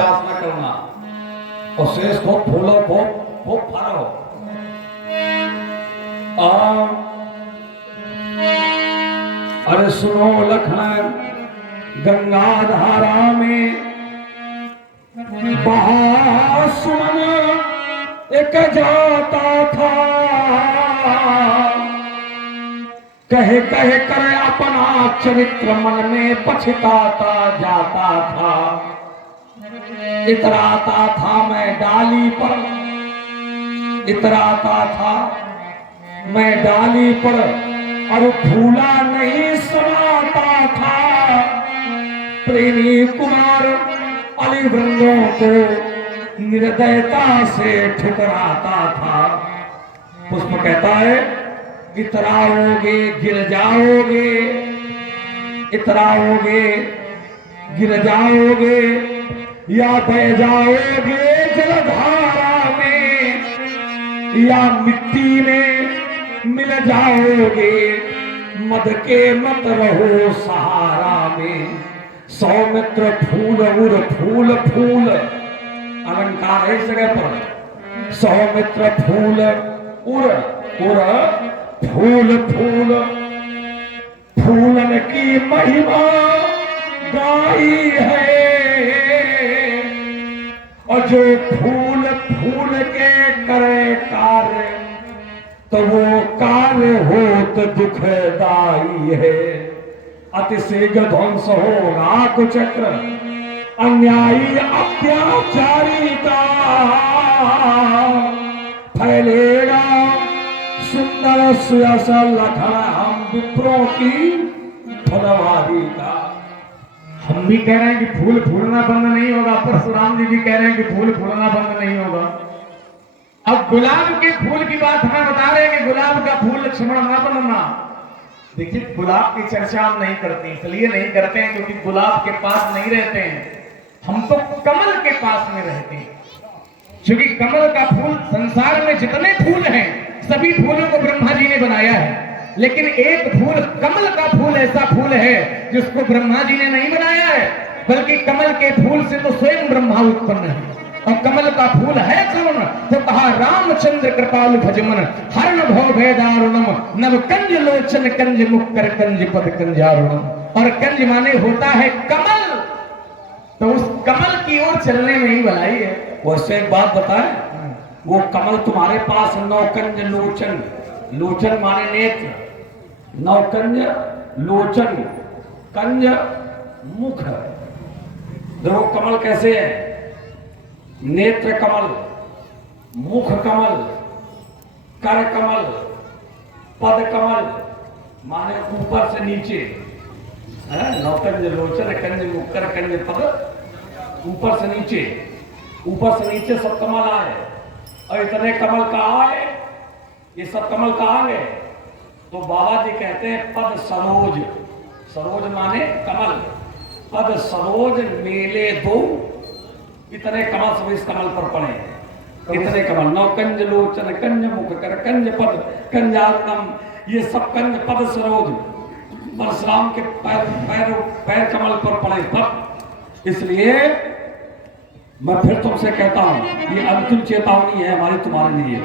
प्रयास न करना और शेष को फूलो को फाड़ो। अरे सुनो लखन, गंगा धारा में बहा सुमन एक जाता था, कहे कहे कर अपना चरित्र मन में पछताता जाता था। इतराता था मैं डाली पर, इतराता था मैं डाली पर, और फूला नहीं समाता था। प्रेमी कुमार अली वृंदों को निर्दयता से ठुकराता था। पुष्प कहता है इतराओगे गिर जाओगे, इतराओगे गिर जाओगे, या बह जाओगे जलधारा में, या मिट्टी में मिल जाओगे, मद के मत रहो सहारा में। सौमित्र फूल उर फूल फूल, अलंकार है इस जगह पर। सौमित्र फूल उर उर फूल फूल, फूलन की महिमा गाई है, और जो फूल फूल के करे कार्य, तो वो कार्य होत दुखदाई है। अतिशीघ्र ध्वंस होगा कुचक्र अन्यायी अत्याचारी का, फैलेगा सुंदर सुयस लखन हम विप्रों की फुलवारी का। हम भी कह रहे हैं कि फूल फूलना बंद नहीं होगा, परशुराम जी भी कह रहे हैं कि फूल फूलना बंद नहीं होगा। अब गुलाब के फूल की बात हमें बता रहे हैं कि गुलाब का फूल लक्ष्मण ना बनना। देखिए गुलाब की चर्चा हम नहीं करते, इसलिए नहीं करते हैं क्योंकि गुलाब के पास नहीं रहते हैं, हम तो कमल के पास में रहते हैं। क्योंकि कमल का फूल, संसार में जितने फूल हैं सभी फूलों को ब्रह्मा जी ने बनाया है, लेकिन एक फूल कमल का फूल ऐसा फूल है जिसको ब्रह्मा जी ने नहीं बनाया है, बल्कि कमल के फूल से तो स्वयं ब्रह्मा उत्पन्न है। और कमल का फूल है कौन? तो कहा रामचंद्र कृपालु भजमन, हरण भव भयदारुणम, नव कंज लोचन कंज मुक्कर कंज पद कंजारुणम। और कंज माने होता है कमल, तो उस कमल की ओर चलने में ही भलाई है। वैसे एक बात बताएं, वो कमल तुम्हारे पास नौकंज लोचन, लोचन माने नेत्र, नौकंज लोचन, कंज मुख। देखो कमल कैसे है, नेत्र कमल, मुख कमल, कर कमल, पद कमल माने ऊपर से नीचे, नौकंज लोचन कंज मुख कर कंज पद, ऊपर से नीचे, ऊपर से नीचे सब कमल आए। और इतने कमल कहाँ आए, ये सब कमल कहाँ गए? तो बाबा जी कहते हैं पद सरोज, सरोज माने कमल, पद सरोज मेले दो, इतने कमल सब इस कमल पर पड़े। इतने कमल, नौकंज लोचन कंज मुख कर कंज पद कंजारुणम, ये सब कंज पद सरोज परशुराम के पैर कमल पर पड़े तब। इसलिए मैं फिर तुमसे कहता हूं, ये अंतिम चेतावनी है हमारी तुम्हारे लिए।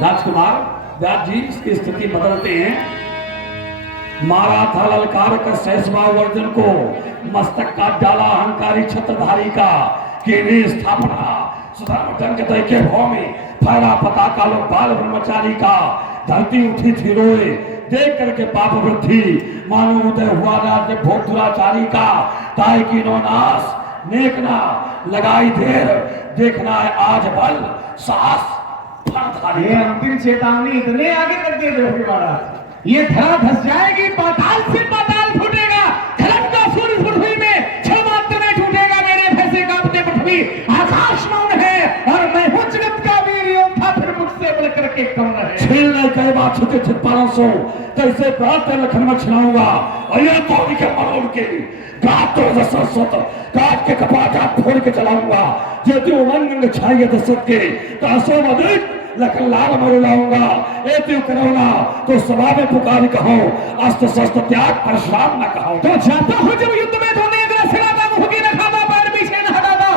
राजकुमार व्यास जी इसकी स्थिति बदलते हैं। मारा था ललकार कर सहसभाव वर्जन को, मस्तक काट डाला अहंकारी छत्रधारी का, केने स्थापना सुधर्म टंक के भाव में फहरा पताका लोक बाल ब्रह्मचारी का। धरती उठी थी रोए देख करके पाप वृद्धि, मानो उदय हुआ राज्य भोग दुराचारी का। ताय की नो नाश नेकना लगाई देर, देखना है आज बल साहस फलधारी। ये अंतिम चेतावनी इतने आगे कर दिए देवकी महाराज, ये धरा धस जाएगी, पाताल से पाताल फूटेगा, धर्म का सूर्य पृथ्वी में क्षण मात्र में टूटेगा, मेरे फैसे कांपते पृथ्वी आकाश मौन है, और मैं हूं जगत का वीर योद्धा, फिर मुझसे बढ़ करके कौन है। छीन कई बात छुटे छिपाना सो, कैसे प्रात लखन में छिलाऊंगा, और ये तोड़ी के मरोड़ के गात तो सरस्वत काट के कपाट फोड़ के चलाऊंगा। जो तू उमंग छाइए दशरथ के तासो मदिक लखन लाल मरु लाऊंगा। ए तू करोना तो सभा में पुकार कहो, अस्त्र शस्त्र त्याग परशुराम न कहो। तो जाता हो जब युद्ध में तो नेत्र सिराता मुख की न खाता, पैर पीछे न हटाता,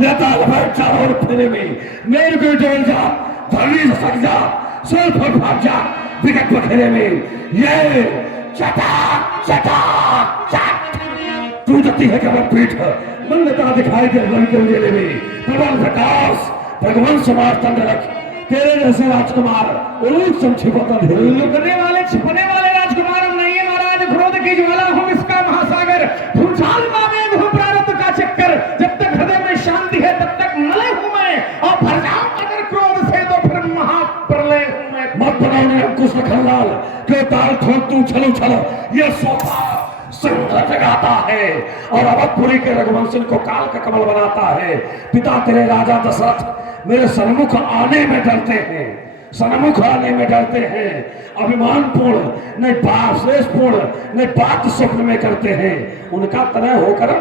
लता बैठ जा और फेरे में मेरे को डोल जा धरनी से सक जा सोल पर भाग जा विकट बखेरे में ये चटाक चटाक चट टूटती है केवल पीठ मंगता दिखाई दे रंग के उजेले में प्रबल प्रकाश भगवान समाज तंडलक तेरे जैसे राजकुमार उलूक संक्षिपता धीरे लुकने वाले छिपने वाले राजकुमार हम नहीं है महाराज क्रोध की ज्वाला हम इसका महासागर भूचाल मारे हूँ प्रारब्ध का चक्कर जब तक हृदय में शांति है तब तक मलय हूँ मैं और भर जाऊं अगर क्रोध से तो फिर महाप्रलय हूँ मैं मत बनाने अंकुश लखनलाल क्यों ताल ठोक तू छलो छलो ये सोफा संकट जगाता है और अवधपुरी के रघुवंश को काल का कमल बनाता है पिता तेरे राजा दशरथ मेरे सन्मुख आने में डरते हैं सन्मुख आने में डरते हैं अभिमान पूर्ण नहीं पाप श्रेष्ठ पूर्ण नहीं बात स्वप्न में करते हैं उनका तनय होकर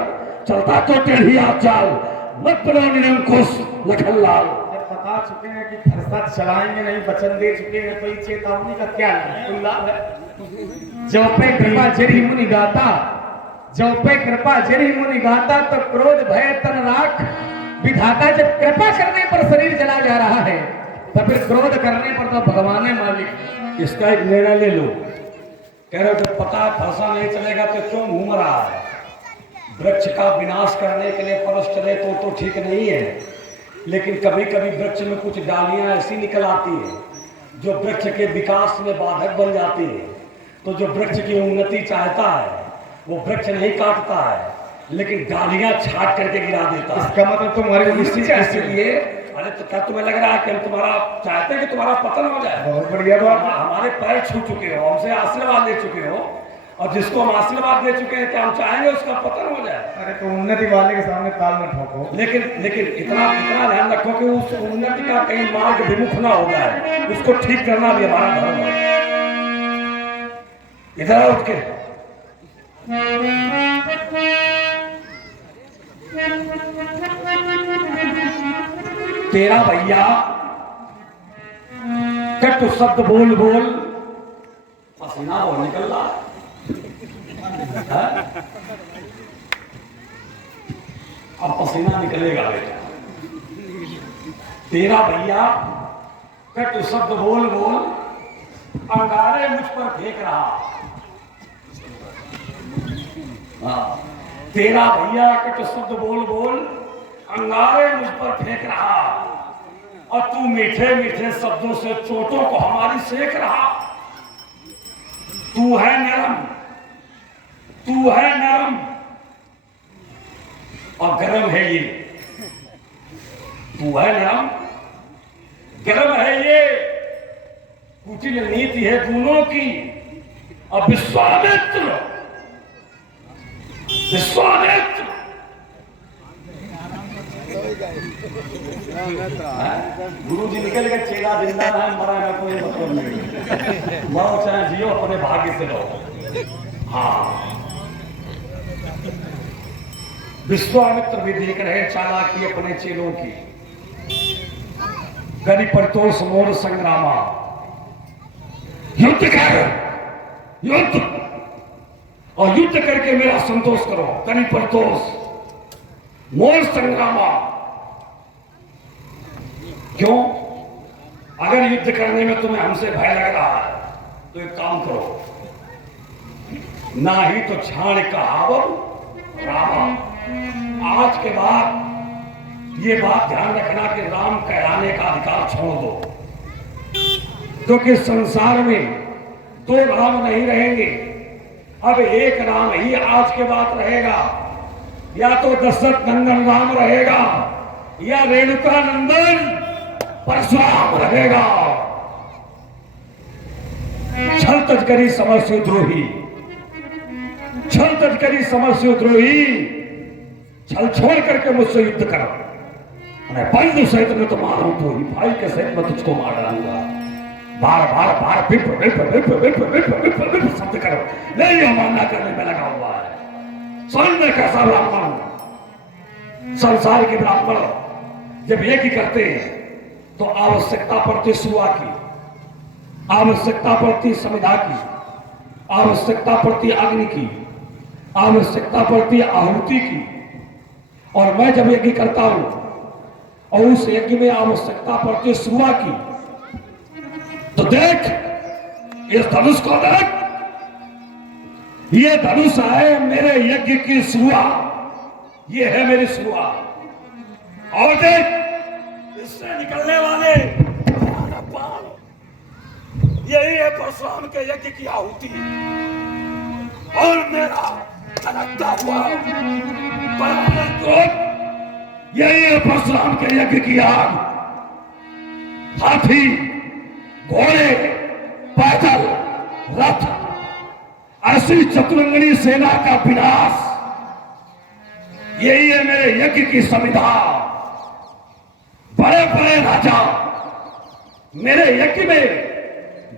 चलता तो टेढ़ी आप चाल मत बनो निरंकुश लखनलाल बता चुके हैं कि फरसा चलाएंगे नहीं वचन दे चुके हैं तो इस चेतावनी का क्या लाभ है जो पे कृपा जरी मुनि गाता जो पे कृपा जरी मुनि गाता तो क्रोध भय तन राख विधाता जब कृपा करने पर शरीर चला जा रहा है तो फिर क्रोध करने पर तो भगवान है मालिक इसका एक निर्णय ले लो कह रहे हो पता फंसा नहीं चलेगा तो क्यों घूम रहा है वृक्ष का विनाश करने के लिए परस चले तो ठीक नहीं है लेकिन कभी कभी वृक्ष में कुछ डालियां ऐसी निकल आती है जो वृक्ष के विकास में बाधक बन जाती है तो जो वृक्ष की उन्नति चाहता है वो वृक्ष नहीं काटता है लेकिन डालियां छाट करके गिरा देता है इसका मतलब तुम्हारे इसलिए अरे तो क्या तुम्हें लग रहा है कि हम तुम्हारा चाहते हैं कि तुम्हारा पतन हो जाए बहुत बढ़िया बात हमारे पैर छू चुके हो हमसे आशीर्वाद ले चुके हो और जिसको हम आशीर्वाद दे चुके हैं क्या हम चाहेंगे उसका पतन हो जाए अरे तो उन्नति वाले के सामने ताल में ठोको लेकिन इतना ध्यान रखो कि उस उन्नति का कहीं मार्ग विमुख ना हो जाए उसको ठीक करना भी हमारा धर्म है इधर उठ के तेरा भैया कट शब्द बोल बोल पसीना वो निकल रहा है अब पसीना निकलेगा बेटा तेरा भैया कट शब्द बोल बोल अंगारे मुझ पर फेंक रहा तेरा भैया कट शब्द बोल बोल अंगारे मुझ पर फेंक रहा और तू मीठे मीठे शब्दों से चोटों को हमारी सेक रहा तू है नरम और गरम है ये तू है नरम गरम है ये कुटिल नीति है दोनों की और विश्वामित्र गुरु जी निकल गए चेला जिंदा है मरा है कोई मतलब नहीं मरो चाहे जियो अपने भाग्य से रहो हाँ विश्वामित्र भी देख रहे चालाकी अपने चेलों की गरी परतोष मोर संग्रामा युद्ध कर युद्ध और युद्ध करके मेरा संतोष करो करी परतोष मोर संग्रामा क्यों अगर युद्ध करने में तुम्हें हमसे भय लग रहा है तो एक काम करो ना ही तो छाण कहावत रामा आज के बाद ये बात ध्यान रखना कि राम कहलाने का अधिकार छोड़ दो क्योंकि संसार में दो राम नहीं रहेंगे अब एक राम ही आज के बाद रहेगा या तो दशरथ नंदन राम रहेगा या रेणुका नंदन परशुराम रहेगा छल तस्करी समस्या द्रोही छल तस्करी समस्या द्रोही छल छोड़ करके मुझसे युद्ध करो मैं बंधु सहित में तो मारूं तो ही भाई के सहित मैं तुझको मार डालूंगा बार बार बार विप्र विप्र विप्र विप्र विप्र विप्र विप्र शब्द करो नहीं अवमानना करने में लगा हुआ है स्वर्ण कैसा ब्राह्मण संसार के ब्राह्मण जब एक ही करते हैं तो आवश्यकता पड़ती सुआ की आवश्यकता पड़ती समिधा की आवश्यकता पड़ती अग्नि की आवश्यकता पड़ती आहुति की और मैं जब यज्ञ करता हूं और उस यज्ञ में आवश्यकता पड़ती सुआ की, तो देख इस धनुष को देख, ये धनुष है मेरे यज्ञ की सुआ, ये है मेरी सुआ। और देख इससे निकलने वाले बाण, यही है परशुराम के यज्ञ की आहुति। और मेरा चलता हुआ बराबर क्रोध, यही है परशुराम के यज्ञ की आग। हाथी, घोड़े, पैदल, रथ, ऐसी चतुरंगनी सेना का विनाश, यही है मेरे यज्ञ की संविधा। बड़े बड़े राजा मेरे यज्ञ में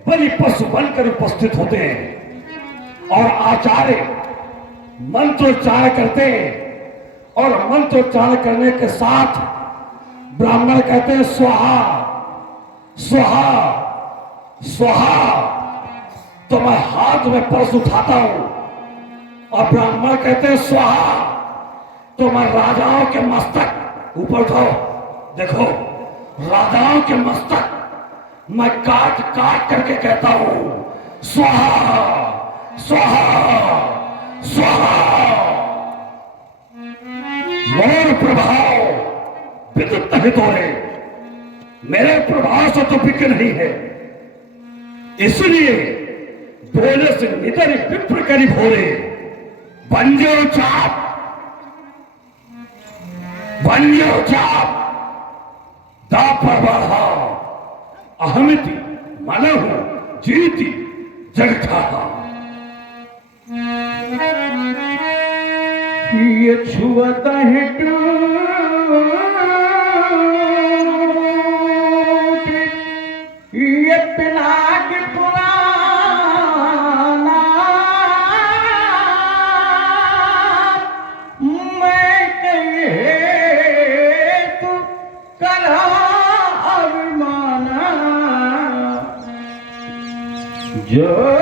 बलि पशु बनकर उपस्थित होते हैं और आचार्य मंत्रोच्चार करते हैं, और मंत्रोच्चार करने के साथ ब्राह्मण कहते हैं स्वाहा स्वाहा स्वाहा, तो मैं हाथ में परस उठाता हूं, और ब्राह्मण कहते हैं स्वाहा, तो मैं राजाओं के मस्तक ऊपर उठाओ, देखो राजाओं के मस्तक मैं काट काट करके कहता हूं स्वाहा स्वाहा स्वाहा। मोर प्रभाव विद्युत नहीं तोड़े, मेरे प्रभाव से तो बिक नहीं है, इसलिए बोले से नितर विप्र करीब हो रहे, बंजो चाप दा पर बढ़ा, अहमिति मनहु जीति जगता। ये छुअत है ये पिनाक पुराना, मैं कहे तू करा अभिमाना, जो